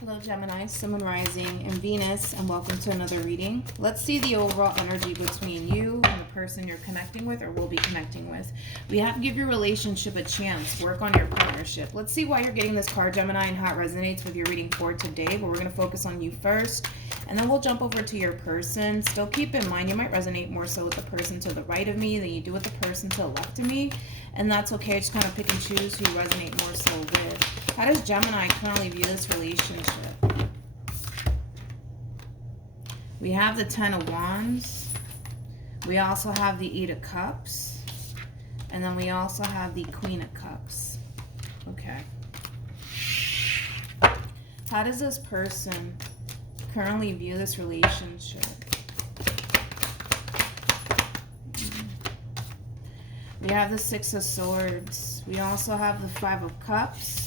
Hello Gemini, Sun, Moon, Rising, and Venus, and welcome to another reading. Let's see the overall energy between you and the person you're connecting with or will be connecting with. We have to give your relationship a chance. Work on your partnership. Let's see why you're getting this card, Gemini, and how it resonates with your reading for today. But we're going to focus on you first, and then we'll jump over to your person. Still keep in mind, you might resonate more so with the person to the right of me than you do with the person to the left of me. And that's okay. Just kind of pick and choose who you resonate more so with. How does Gemini currently view this relationship? We have the Ten of Wands. We also have the Eight of Cups. And then we also have the Queen of Cups. Okay. How does this person currently view this relationship? We have the Six of Swords. We also have the Five of Cups.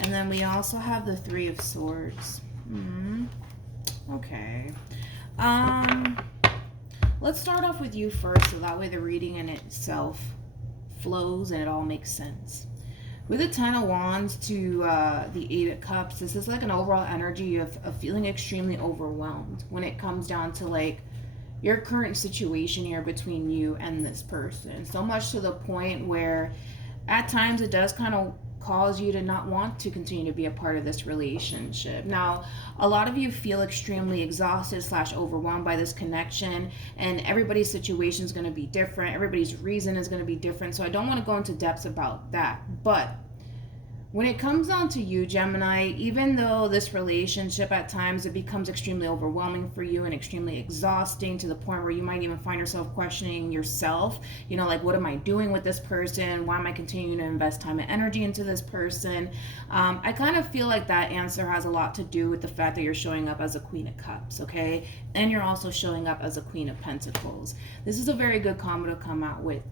And then we also have the Three of Swords. Okay. Let's start off with you first, so that way the reading in itself flows and it all makes sense. With the Ten of Wands to the Eight of Cups, this is like an overall energy of feeling extremely overwhelmed when it comes down to like your current situation here between you and this person. So much to the point where at times it does kind of cause you to not want to continue to be a part of this relationship. Now, a lot of you feel extremely exhausted / overwhelmed by this connection, and everybody's situation is going to be different. Everybody's reason is going to be different. So I don't want to go into depths about that. But when it comes down to you, Gemini, even though this relationship at times it becomes extremely overwhelming for you and extremely exhausting to the point where you might even find yourself questioning yourself, you know, like, what am I doing with this person? Why am I continuing to invest time and energy into this person? I kind of feel like that answer has a lot to do with the fact that you're showing up as a Queen of Cups, okay? And you're also showing up as a Queen of Pentacles. This is a very good combo to come out with.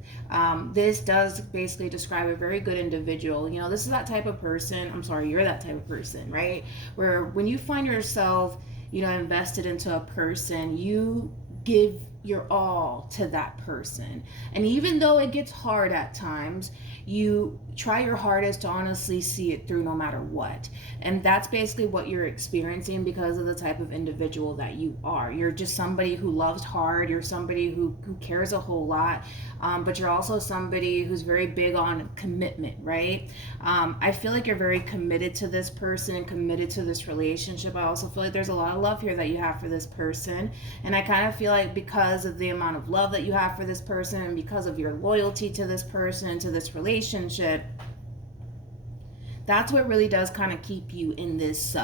This does basically describe a very good individual. You know, this is that type of person, you're that type of person, right? Where when you find yourself, you know, invested into a person, you give your all to that person. And even though it gets hard at times, you try your hardest to honestly see it through no matter what. And that's basically what you're experiencing because of the type of individual that you are. You're just somebody who loves hard. You're somebody who cares a whole lot. But you're also somebody who's very big on commitment, right? I feel like you're very committed to this person and committed to this relationship. I also feel like there's a lot of love here that you have for this person. And I kind of feel like because of the amount of love that you have for this person and because of your loyalty to this person and to this relationship, that's what really does kind of keep you in this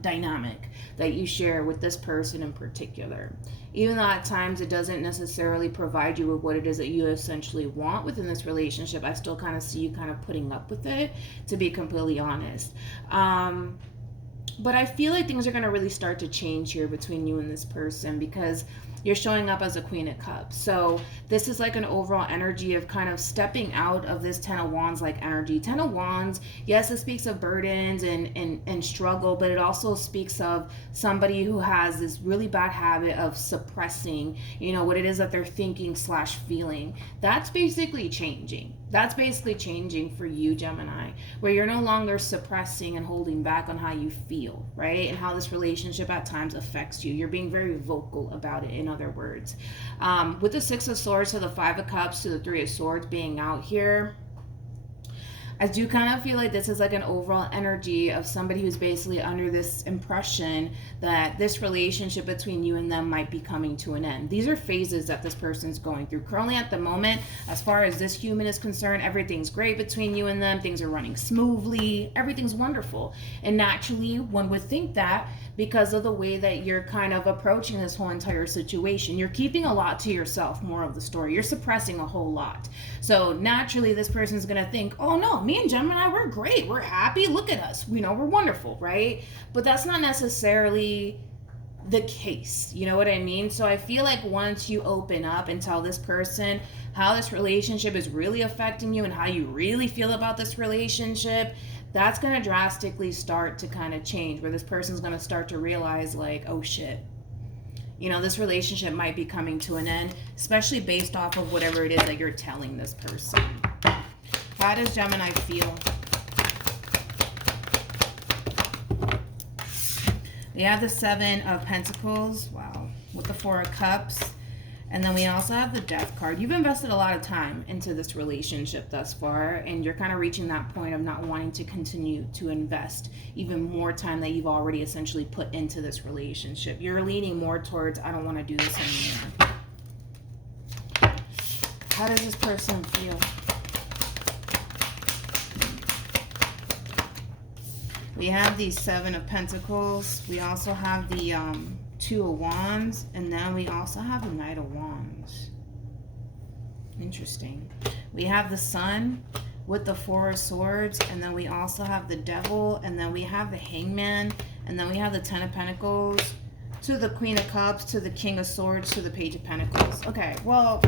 dynamic that you share with this person in particular. Even though at times it doesn't necessarily provide you with what it is that you essentially want within this relationship, I still kind of see you kind of putting up with it, to be completely honest. But I feel like things are going to really start to change here between you and this person because you're showing up as a Queen of Cups. So this is like an overall energy of kind of stepping out of this Ten of Wands like energy. Ten of Wands, yes, it speaks of burdens and struggle, but it also speaks of somebody who has this really bad habit of suppressing, you know, what it is that they're thinking / feeling. That's basically changing. That's basically changing for you, Gemini, where you're no longer suppressing and holding back on how you feel, right? And how this relationship at times affects you. You're being very vocal about it, in other words. With the Six of Swords to the Five of Cups to the Three of Swords being out here, I do kind of feel like this is like an overall energy of somebody who's basically under this impression that this relationship between you and them might be coming to an end. These are phases that this person's going through. Currently at the moment, as far as this human is concerned, everything's great between you and them. Things are running smoothly. Everything's wonderful. And naturally, one would think that because of the way that you're kind of approaching this whole entire situation. You're keeping a lot to yourself, more of the story. You're suppressing a whole lot. So naturally, this person's going to think, oh no, me and Gemini, we're great. We're happy. Look at us. You know, we're wonderful, right? But that's not necessarily the case. You know what I mean? So I feel like once you open up and tell this person how this relationship is really affecting you and how you really feel about this relationship, that's going to drastically start to kind of change, where this person's going to start to realize like, oh shit, you know, this relationship might be coming to an end, especially based off of whatever it is that you're telling this person. How does Gemini feel? We have the Seven of Pentacles, wow, with the Four of Cups. And then we also have the Death card. You've invested a lot of time into this relationship thus far, and you're kind of reaching that point of not wanting to continue to invest even more time that you've already essentially put into this relationship. You're leaning more towards, I don't want to do this anymore. How does this person feel? We have the Seven of Pentacles. We also have the Two of Wands, and then we also have the Knight of Wands. Interesting. We have the Sun with the Four of Swords, and then we also have the Devil, and then we have the Hangman, and then we have the Ten of Pentacles, to the Queen of Cups, to the King of Swords, to the Page of Pentacles. Okay, well,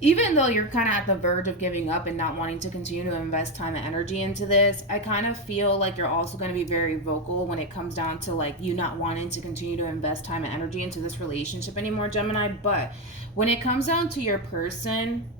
even though you're kind of at the verge of giving up and not wanting to continue to invest time and energy into this, I kind of feel like you're also going to be very vocal when it comes down to like you not wanting to continue to invest time and energy into this relationship anymore, Gemini. But when it comes down to your person,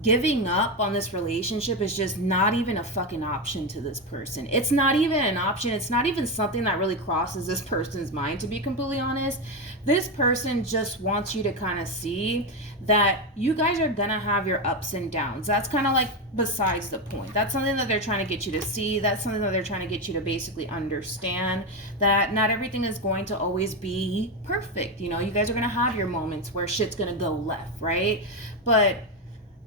giving up on this relationship is just not even a fucking option to this person. It's not even an option. It's not even something that really crosses this person's mind, to be completely honest. This person just wants you to kind of see that you guys are gonna have your ups and downs. That's kind of like besides the point. That's something that they're trying to get you to see. That's something that they're trying to get you to basically understand, that not everything is going to always be perfect. You know, you guys are gonna have your moments where shit's gonna go left, right? But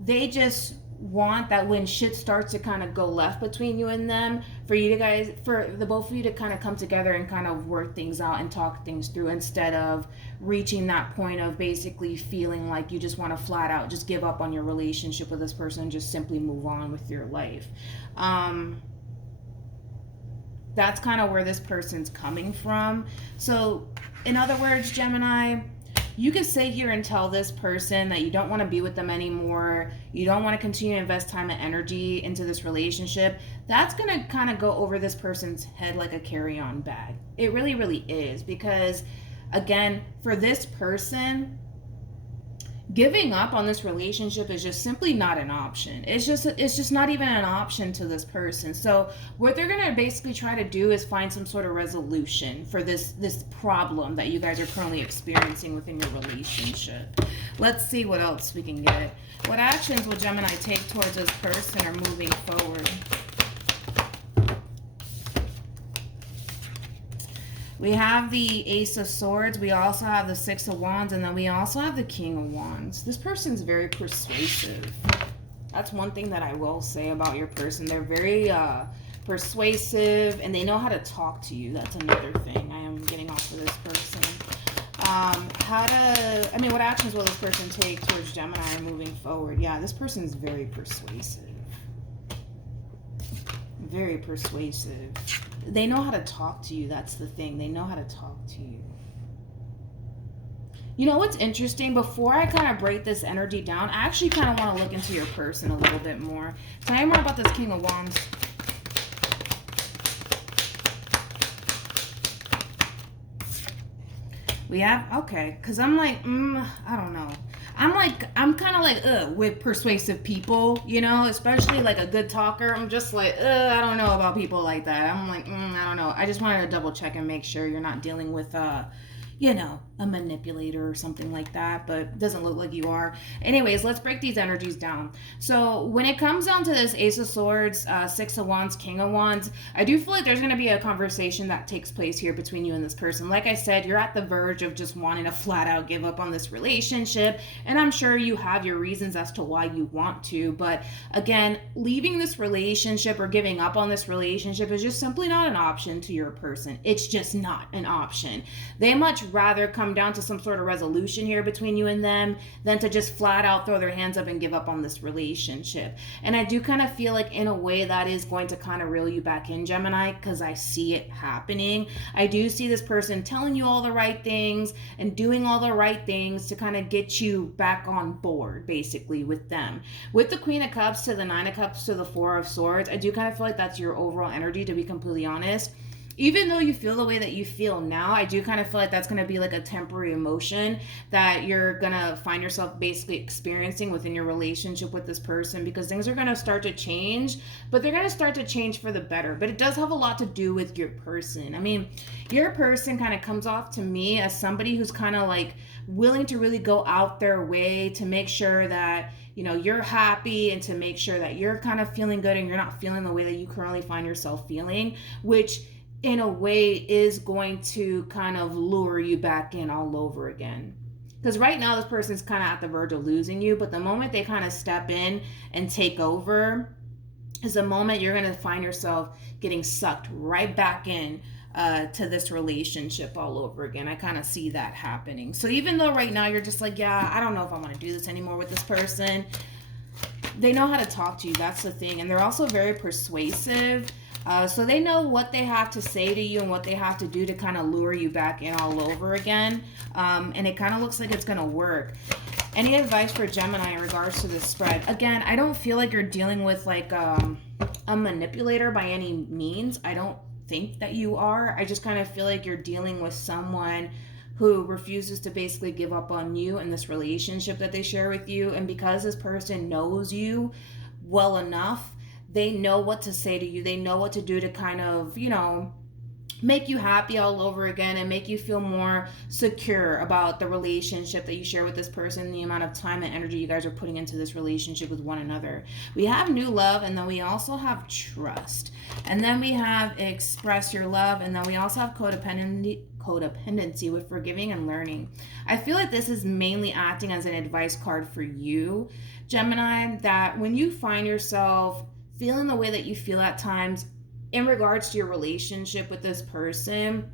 they just want that when shit starts to kind of go left between you and them, for you to guys, for the both of you to kind of come together and kind of work things out and talk things through, instead of reaching that point of basically feeling like you just want to flat out just give up on your relationship with this person and just simply move on with your life. That's kind of where this person's coming from. So in other words, Gemini, you can sit here and tell this person that you don't want to be with them anymore. You don't want to continue to invest time and energy into this relationship. That's going to kind of go over this person's head like a carry-on bag. It really, really is. Because, again, for this person, giving up on this relationship is just simply not an option. It's just not even an option to this person. So what they're going to basically try to do is find some sort of resolution for this problem that you guys are currently experiencing within your relationship. Let's see what else we can get. What actions will Gemini take towards this person or moving forward? We have the Ace of Swords, we also have the Six of Wands, and then we also have the King of Wands. This person's very persuasive. That's one thing that I will say about your person. They're very persuasive, and they know how to talk to you. That's another thing I am getting off of this person. What actions will this person take towards Gemini moving forward? Yeah, this person is very persuasive. Very persuasive. They know how to talk to you. That's the thing. They know how to talk to you. You know what's interesting? Before I kind of break this energy down, I actually kind of want to look into your person a little bit more. Tell me more about this King of Wands. We have, okay, because I'm like, I don't know. I'm kind of like, with persuasive people, you know, especially like a good talker. I'm just like, I don't know about people like that. I'm like, I don't know. I just wanted to double check and make sure you're not dealing with, you know, a manipulator or something like that, but it doesn't look like you are. Anyways, let's break these energies down. So when it comes down to this Ace of Swords, Six of Wands, King of Wands, I do feel like there's going to be a conversation that takes place here between you and this person. Like I said, you're at the verge of just wanting to flat out give up on this relationship, and I'm sure you have your reasons as to why you want to, but again, leaving this relationship or giving up on this relationship is just simply not an option to your person. It's just not an option. They much rather come down to some sort of resolution here between you and them than to just flat out throw their hands up and give up on this relationship. And I do kind of feel like in a way that is going to kind of reel you back in, Gemini, because I see it happening. I do see this person telling you all the right things and doing all the right things to kind of get you back on board, basically, with them. With the Queen of Cups to the Nine of Cups to the Four of Swords, I do kind of feel like that's your overall energy, to be completely honest. even though you feel the way that you feel now, I do kind of feel like that's going to be like a temporary emotion that you're going to find yourself basically experiencing within your relationship with this person, because things are going to start to change, but they're going to start to change for the better. But it does have a lot to do with your person. I mean, your person kind of comes off to me as somebody who's kind of like willing to really go out their way to make sure that you're happy, and to make sure that you're kind of feeling good and you're not feeling the way that you currently find yourself feeling, which in a way is going to kind of lure you back in all over again. Because right now this person's kind of at the verge of losing you, but the moment they kind of step in and take over is the moment you're going to find yourself getting sucked right back in to this relationship all over again. I kind of see that happening. So even though right now you're just like, yeah, I don't know if I want to do this anymore with this person, they know how to talk to you. That's the thing. And they're also very persuasive. So they know what they have to say to you and what they have to do to kind of lure you back in all over again. And it kind of looks like it's going to work. Any advice for Gemini in regards to this spread? Again, I don't feel like you're dealing with like a manipulator by any means. I don't think that you are. I just kind of feel like you're dealing with someone who refuses to basically give up on you and this relationship that they share with you. And because this person knows you well enough, they know what to say to you. They know what to do to kind of, make you happy all over again and make you feel more secure about the relationship that you share with this person, the amount of time and energy you guys are putting into this relationship with one another. We have new love, and then we also have trust. And then we have express your love, and then we also have codependency with forgiving and learning. I feel like this is mainly acting as an advice card for you, Gemini, that when you find yourself feeling the way that you feel at times in regards to your relationship with this person,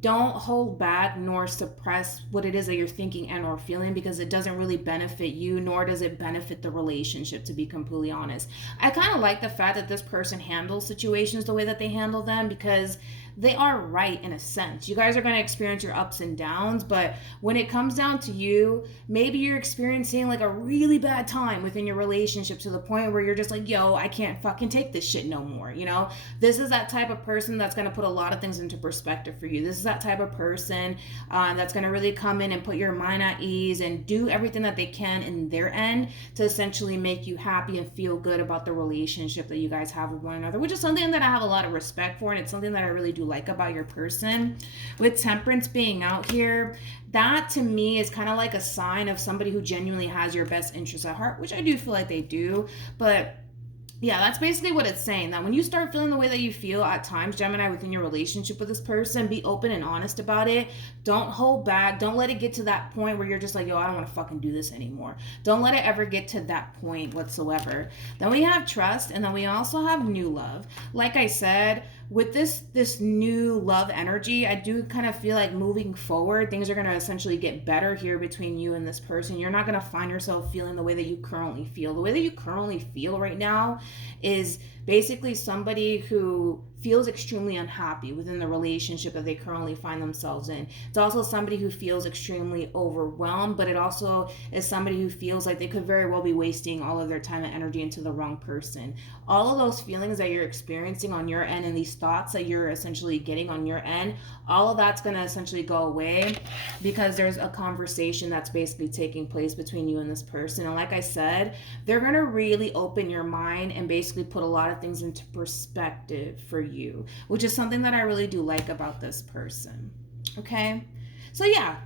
don't hold back nor suppress what it is that you're thinking and or feeling, because it doesn't really benefit you, nor does it benefit the relationship, to be completely honest. I kind of like the fact that this person handles situations the way that they handle them, because they are right in a sense. You guys are going to experience your ups and downs, but when it comes down to you, maybe you're experiencing like a really bad time within your relationship to the point where you're just like, yo, I can't fucking take this shit no more. This is that type of person that's going to put a lot of things into perspective for you. This is that type of person that's going to really come in and put your mind at ease and do everything that they can in their end to essentially make you happy and feel good about the relationship that you guys have with one another, which is something that I have a lot of respect for, and it's something that I really do like about your person. With Temperance being out here, that to me is kind of like a sign of somebody who genuinely has your best interests at heart, which I do feel like they do. But yeah, that's basically what it's saying, that when you start feeling the way that you feel at times, Gemini, within your relationship with this person, be open and honest about it. Don't hold back. Don't let it get to that point where you're just like, yo, I don't want to fucking do this anymore. Don't let it ever get to that point whatsoever. Then we have trust, and then we also have new love. Like I said, with this new love energy, I do kind of feel like moving forward, things are going to essentially get better here between you and this person. You're not going to find yourself feeling the way that you currently feel. The way that you currently feel right now is basically somebody who feels extremely unhappy within the relationship that they currently find themselves in. It's also somebody who feels extremely overwhelmed, but it also is somebody who feels like they could very well be wasting all of their time and energy into the wrong person. All of those feelings that you're experiencing on your end and these thoughts that you're essentially getting on your end, all of that's going to essentially go away because there's a conversation that's basically taking place between you and this person. And like I said, they're going to really open your mind and basically put a lot of things into perspective for you, which is something that I really do like about this person. Okay, so yeah,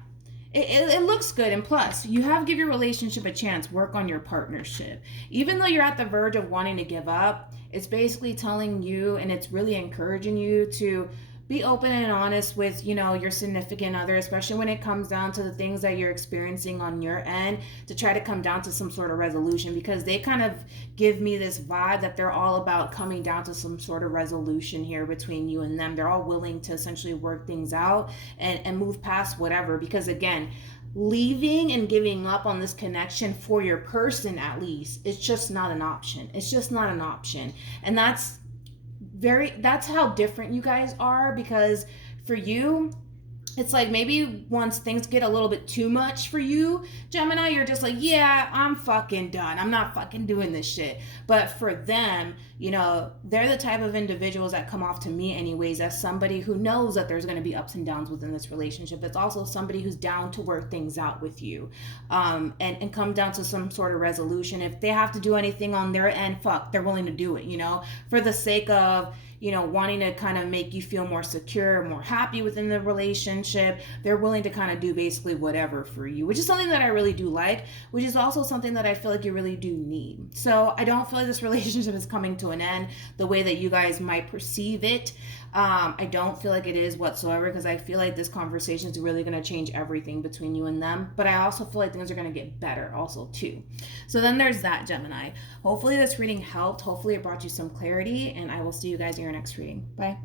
it looks good. And plus, you have to give your relationship a chance. Work on your partnership. Even though you're at the verge of wanting to give up, it's basically telling you, and it's really encouraging you to be open and honest with, your significant other, especially when it comes down to the things that you're experiencing on your end, to try to come down to some sort of resolution, because they kind of give me this vibe that they're all about coming down to some sort of resolution here between you and them. They're all willing to essentially work things out and move past whatever, because again, leaving and giving up on this connection for your person, at least, it's just not an option. It's just not an option. And that's how different you guys are, because for you, it's like maybe once things get a little bit too much for you, Gemini, you're just like, yeah, I'm fucking done. I'm not fucking doing this shit. But for them, you know, they're the type of individuals that come off to me, anyways, as somebody who knows that there's going to be ups and downs within this relationship. It's also somebody who's down to work things out with you, and come down to some sort of resolution. If they have to do anything on their end, fuck, they're willing to do it, you know, for the sake of, you know, wanting to kind of make you feel more secure, more happy within the relationship. They're willing to kind of do basically whatever for you, which is something that I really do like, which is also something that I feel like you really do need. So I don't feel like this relationship is coming to an end the way that you guys might perceive it. I don't feel like it is whatsoever, because I feel like this conversation is really going to change everything between you and them. But I also feel like things are going to get better also too. So then there's that, Gemini. Hopefully this reading helped. Hopefully it brought you some clarity, and I will see you guys in your next reading. Bye.